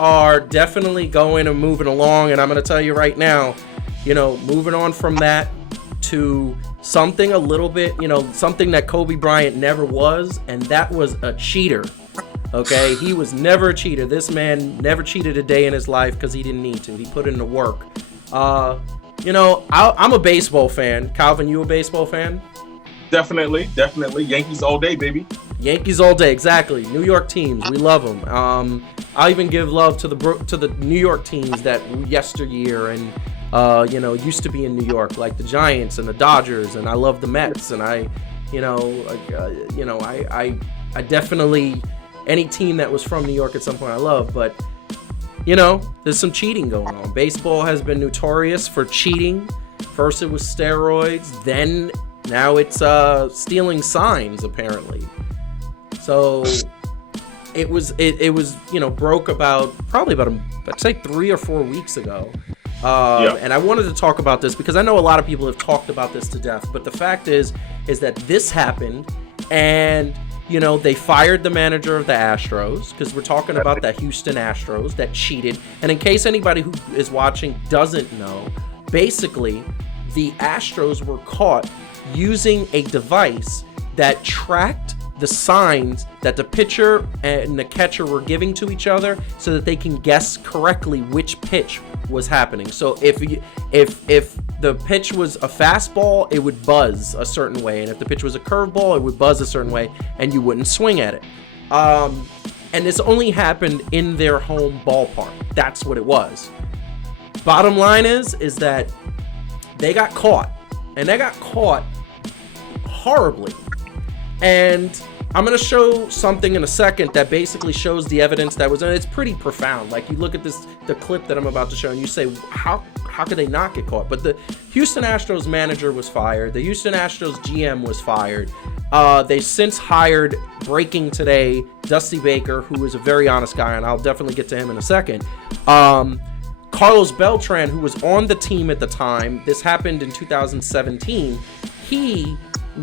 are definitely going and moving along, and I'm going to tell you right now, moving on from that to something a little bit, something that Kobe Bryant never was, and that was a cheater. Okay, he was never a cheater. This man never cheated a day in his life because he didn't need to. He put in the work. I'm a baseball fan. Calvin, you a baseball fan? Definitely. Yankees all day, baby. Yankees all day, exactly. New York teams, we love them. I even give love to the New York teams that yesteryear and used to be in New York, like the Giants and the Dodgers, and I love the Mets, and I definitely, any team that was from New York at some point I love, but there's some cheating going on. Baseball has been notorious for cheating. First it was steroids, then now it's stealing signs apparently. So it was broke about I'd say 3 or 4 weeks ago. And I wanted to talk about this because I know a lot of people have talked about this to death, but the fact is that this happened, and they fired the manager of the Astros, because we're talking about the Houston Astros that cheated. And in case anybody who is watching doesn't know, basically the Astros were caught using a device that tracked the signs that the pitcher and the catcher were giving to each other so that they can guess correctly which pitch was happening. So if the pitch was a fastball, it would buzz a certain way, and if the pitch was a curveball, it would buzz a certain way, and you wouldn't swing at it. And this only happened in their home ballpark. That's what it was. Bottom line is that they got caught, and they got caught horribly. And I'm going to show something in a second that basically shows the evidence that was, and it's pretty profound. Like, you look at the clip that I'm about to show, and you say, how could they not get caught? But the Houston Astros manager was fired. The Houston Astros GM was fired. They since hired, breaking today, Dusty Baker, who is a very honest guy, and I'll definitely get to him in a second. Carlos Beltran, who was on the team at the time, this happened in 2017, he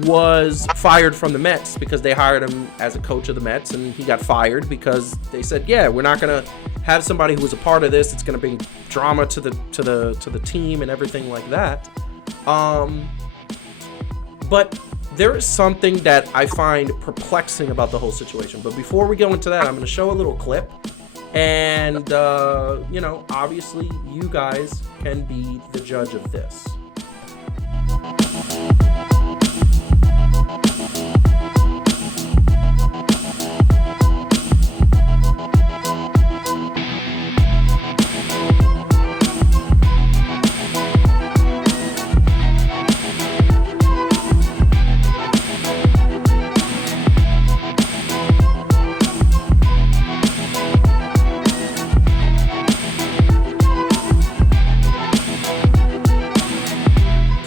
was fired from the Mets because they hired him as a coach of the Mets, and he got fired because they said, yeah, we're not going to have somebody who was a part of this. It's going to bring drama to the team and everything like that. But there is something that I find perplexing about the whole situation. But before we go into that, I'm going to show a little clip, and obviously you guys can be the judge of this.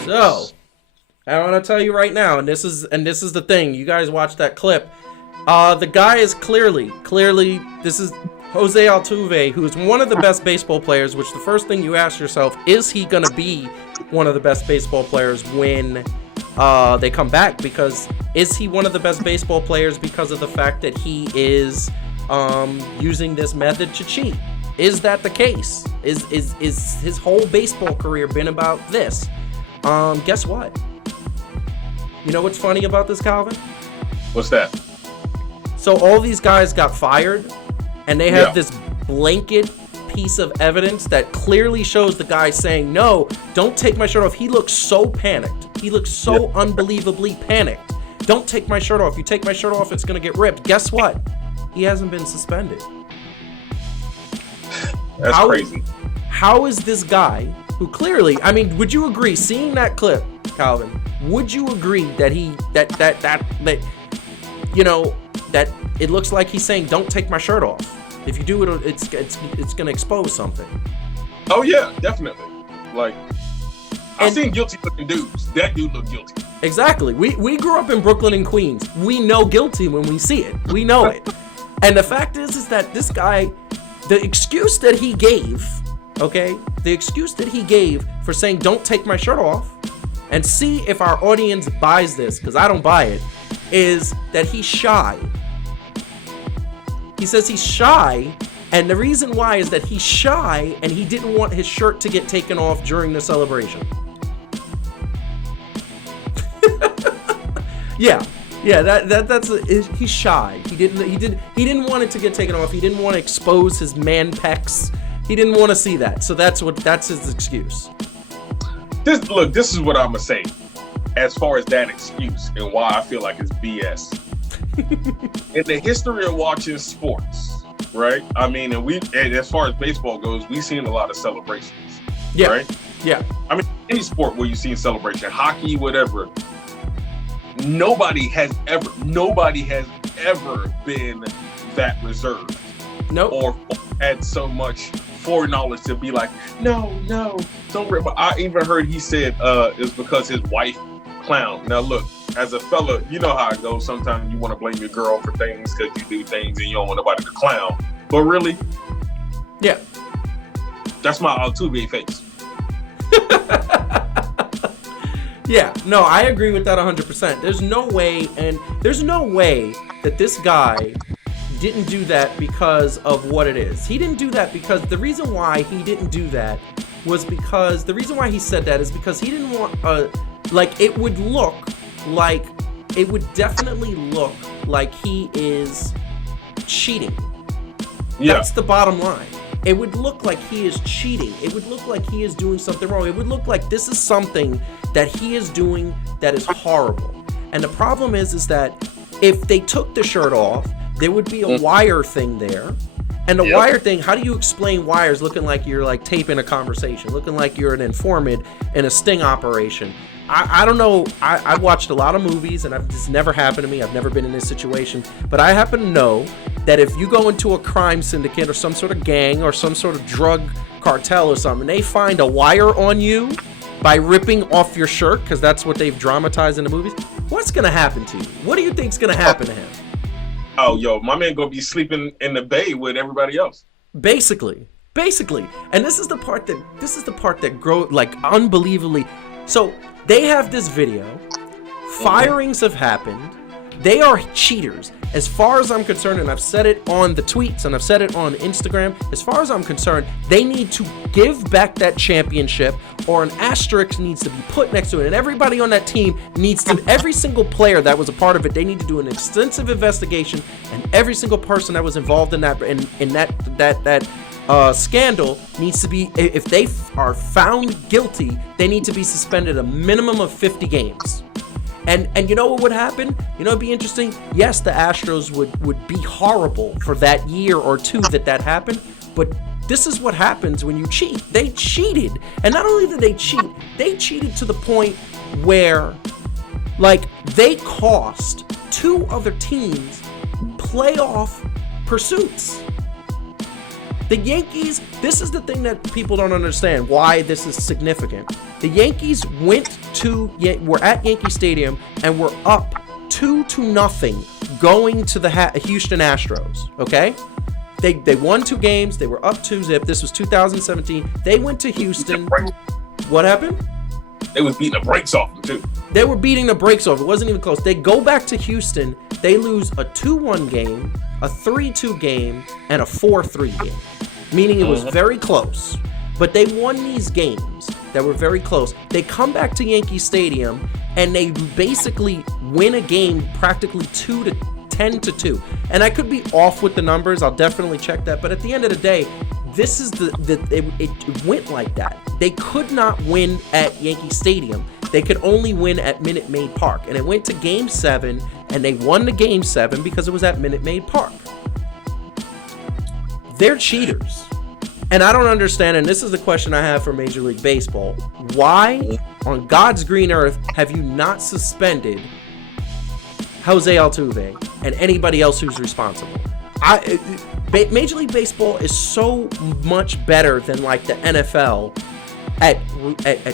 So, I want to tell you right now, and this is the thing. You guys watch that clip. The guy is clearly, this is Jose Altuve, who is one of the best baseball players, which the first thing you ask yourself, is he going to be one of the best baseball players when they come back? Because is he one of the best baseball players because of the fact that he is using this method to cheat? Is that the case? Is his whole baseball career been about this? Guess what? You know what's funny about this, Calvin? What's that? So all these guys got fired, and they have this blanket piece of evidence that clearly shows the guy saying, no, don't take my shirt off. He looks so panicked. He looks so unbelievably panicked. Don't take my shirt off. You take my shirt off, it's going to get ripped. Guess what? He hasn't been suspended. That's crazy. How is this guy, who clearly, I mean, would you agree, seeing that clip, Calvin, would you agree that that it looks like he's saying, don't take my shirt off. If you do it, it's going to expose something. Oh yeah, definitely. Like, I've seen guilty looking dudes. That dude looked guilty. Exactly. We grew up in Brooklyn and Queens. We know guilty when we see it. We know it. And the fact is that this guy, the excuse that he gave, the excuse that he gave for saying, don't take my shirt off, and see if our audience buys this, because I don't buy it, is that he's shy. He says he's shy And the reason why is that he's shy and he didn't want his shirt to get taken off during the celebration. Yeah, he's shy. He didn't want it to get taken off. He didn't want to expose his man pecs. He didn't want to see that. So that's his excuse. This is what I'm gonna say as far as that excuse and why I feel like it's BS. In the history of watching sports, right? I mean, and as far as baseball goes, we've seen a lot of celebrations. Yeah. Right? Yeah. I mean, any sport where you've seen celebration, hockey, whatever. Nobody has ever been that reserved. Nope. Or had so much foreknowledge to be like, no, don't worry. But I even heard he said it's because his wife clowned. Now look, as a fella, you know how it goes. Sometimes you want to blame your girl for things because you do things and you don't want nobody to clown. But really, yeah, that's my Altuve face. Yeah, no, I agree with that 100%. There's no way that this guy didn't do that because of what it is. He didn't do that because the reason why he didn't do that was because the reason why he said that is because he didn't want it would definitely look like he is cheating. Yeah. That's the bottom line. It would look like he is cheating. It would look like he is doing something wrong. It would look like this is something that he is doing that is horrible. And the problem is that if they took the shirt off, there would be a wire thing there. And the wire thing, how do you explain wires looking like you're like taping a conversation, looking like you're an informant in a sting operation? I don't know. I've watched a lot of movies and this never happened to me. I've never been in this situation. But I happen to know that if you go into a crime syndicate or some sort of gang or some sort of drug cartel or something, they find a wire on you by ripping off your shirt, because that's what they've dramatized in the movies, what's going to happen to you? What do you think's going to happen to him? Oh, yo, my man going to be sleeping in the bay with everybody else. Basically. And this is the part that grows like unbelievably. So they have this video. Firings have happened. They are cheaters. As far as I'm concerned, and I've said it on the tweets and I've said it on Instagram, as far as I'm concerned, they need to give back that championship, or an asterisk needs to be put next to it. And everybody on that team needs to, every single player that was a part of it, they need to do an extensive investigation, and every single person that was involved in that scandal needs to be, if they are found guilty, they need to be suspended a minimum of 50 games. And you know what would happen? You know, it'd be interesting. Yes, the Astros would be horrible for that year or two that happened, but this is what happens when you cheat. They cheated. And not only did they cheated to the point where, like, they cost two other teams playoff pursuits. The Yankees, this is the thing that people don't understand, why this is significant. The Yankees were at Yankee Stadium and were up 2-0 going to the Houston Astros, okay? They won 2 games, they were up 2-0. This was 2017. They went to Houston. What happened? They was beating the brakes off them, too. They were beating the brakes off. It wasn't even close. They go back to Houston. They lose a 2-1 game, a 3-2 game, and a 4-3 game. Meaning it was very close. But they won these games that were very close. They come back to Yankee Stadium, and they basically win a game practically 10-2. And I could be off with the numbers. I'll definitely check that. But at the end of the day, this is it went like that. They could not win at Yankee Stadium. They could only win at Minute Maid Park. And it went to Game 7, and they won the Game 7 because it was at Minute Maid Park. They're cheaters. And I don't understand, and this is the question I have for Major League Baseball. Why, on God's green earth, have you not suspended Jose Altuve and anybody else who's responsible? Major League Baseball is so much better than like the NFL at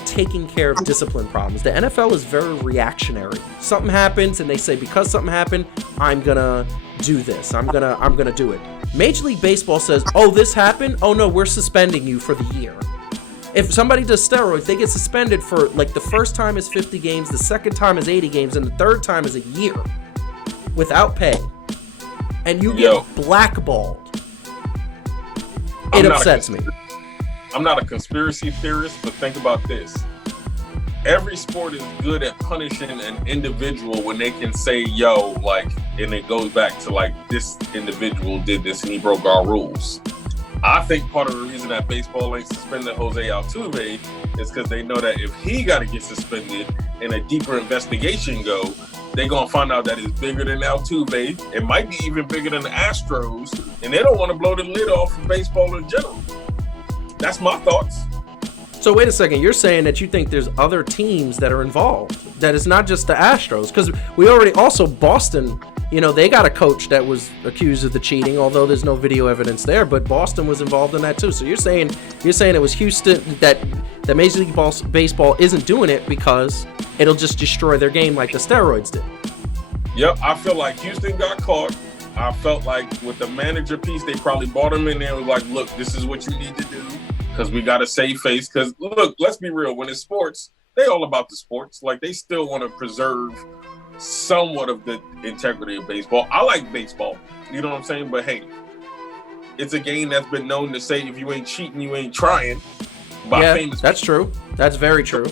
taking care of discipline problems. The NFL is very reactionary. Something happens and they say, because something happened, I'm gonna do this. I'm gonna do it. Major League Baseball says, oh, this happened? Oh no, we're suspending you for the year. If somebody does steroids, they get suspended for, like, the first time is 50 games, the second time is 80 games, and the third time is a year without pay. And you get blackballed. It upsets me. I'm not a conspiracy theorist, but think about this. Every sport is good at punishing an individual when they can say, yo, like, and it goes back to like, this individual did this and he broke our rules. I think part of the reason that baseball ain't suspended Jose Altuve is because they know that if he got to get suspended and a deeper investigation go, they're going to find out that it's bigger than Altuve. It might be even bigger than the Astros, and they don't want to blow the lid off of baseball in general. That's my thoughts. So wait a second, you're saying that you think there's other teams that are involved, that it's not just the Astros, because we already also Boston, you know, they got a coach that was accused of the cheating, although there's no video evidence there, but Boston was involved in that too. So you're saying it was Houston, that Major League Baseball isn't doing it because it'll just destroy their game like the steroids did. Yep, I feel like Houston got caught. I felt like with the manager piece, they probably brought him in there and was like, look, this is what you need to do because we got to save face. Because, look, let's be real. When it's sports, they all about the sports. Like, they still want to preserve somewhat of the integrity of baseball. I like baseball. You know what I'm saying? But, hey, it's a game that's been known to say if you ain't cheating, you ain't trying. Yeah, that's true. That's very true.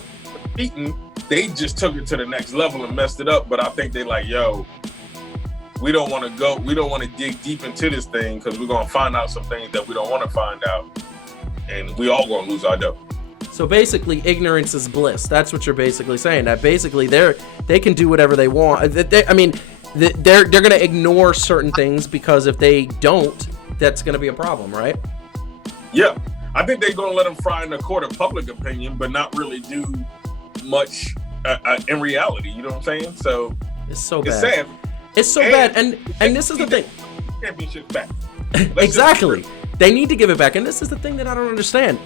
Cheating, they just took it to the next level and messed it up. But I think they like, yo, we don't want to dig deep into this thing because we're going to find out some things that we don't want to find out. And we all going to lose our dough. So basically, ignorance is bliss. That's what you're basically saying. That basically they can do whatever they want. They're going to ignore certain things because if they don't, that's going to be a problem, right? Yeah. I think they're going to let them fry in the court of public opinion, but not really do much in reality. You know what I'm saying? So it's so bad. It's sad. It's so bad. And this is the thing. Championship back. Exactly. They need to give it back. And this is the thing that I don't understand.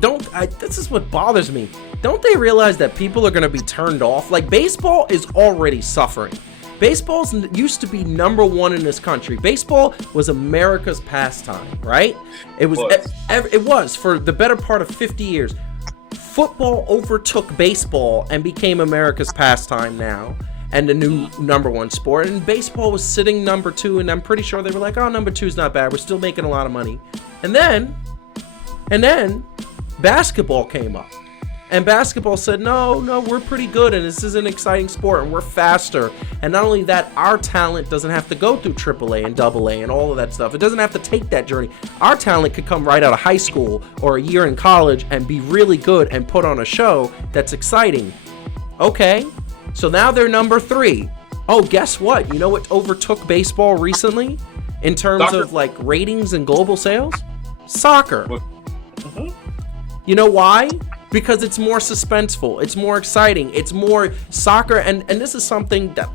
This is what bothers me. Don't they realize that people are going to be turned off? Like, baseball is already suffering. Baseball used to be number one in this country. Baseball was America's pastime, right? It was for the better part of 50 years. Football overtook baseball and became America's pastime now, and the new number one sport. And baseball was sitting number two, and I'm pretty sure they were like, oh, number two's not bad. We're still making a lot of money. And then basketball came up. And basketball said, no, we're pretty good, and this is an exciting sport, and we're faster. And not only that, our talent doesn't have to go through AAA and AA and all of that stuff. It doesn't have to take that journey. Our talent could come right out of high school or a year in college and be really good and put on a show that's exciting. Okay, so now they're number 3. Oh, guess what? You know what overtook baseball recently in terms of like ratings and global sales? Soccer. Mm-hmm. You know why? Because it's more suspenseful, it's more exciting, it's more soccer, and this is something that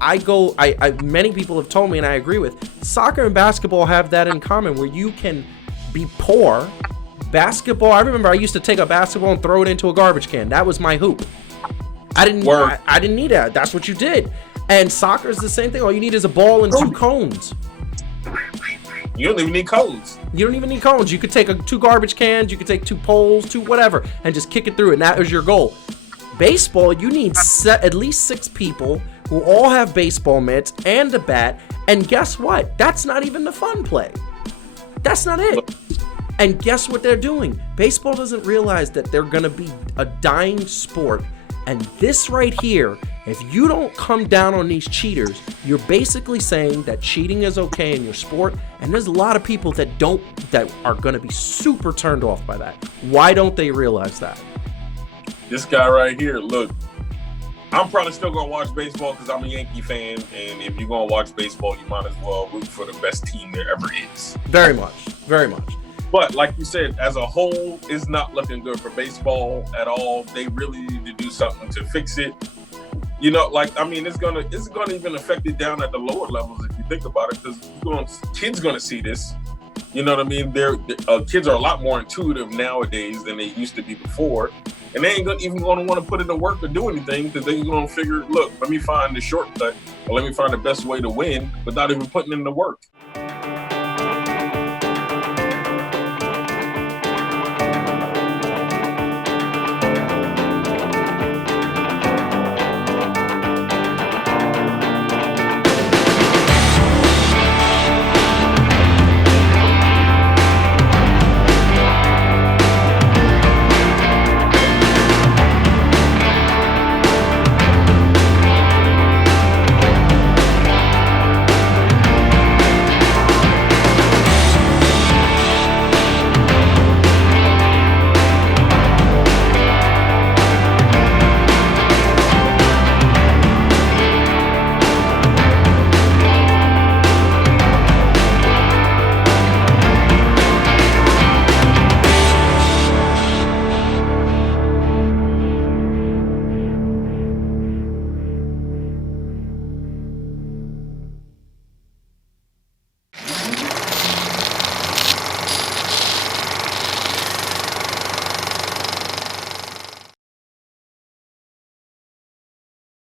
many people have told me and I agree with. Soccer and basketball have that in common, where you can be poor. Basketball, I remember I used to take a basketball and throw it into a garbage can. That was my hoop. I didn't need that. That's what you did. And soccer is the same thing. All you need is a ball and 2 cones. You don't even need cones. You don't even need cones. You could take 2 garbage cans, you could take 2 poles, 2 whatever, and just kick it through, and that was your goal. Baseball, you need at least 6 people who all have baseball mitts and a bat, and guess what? That's not even the fun play. That's not it. And guess what they're doing? Baseball doesn't realize that they're going to be a dying sport. And this right here, if you don't come down on these cheaters, you're basically saying that cheating is okay in your sport. And there's a lot of people that are going to be super turned off by that. Why don't they realize that? This guy right here, look, I'm probably still going to watch baseball because I'm a Yankee fan. And if you're going to watch baseball, you might as well root for the best team there ever is. Very much. Very much. But like you said, as a whole, it's not looking good for baseball at all. They really need to do something to fix it. You know, like, I mean, it's gonna even affect it down at the lower levels if you think about it, because kids gonna see this. You know what I mean? Kids are a lot more intuitive nowadays than they used to be before, and they ain't even gonna want to put in the work or do anything because they're gonna figure, look, let me find the shortcut or let me find the best way to win without even putting in the work.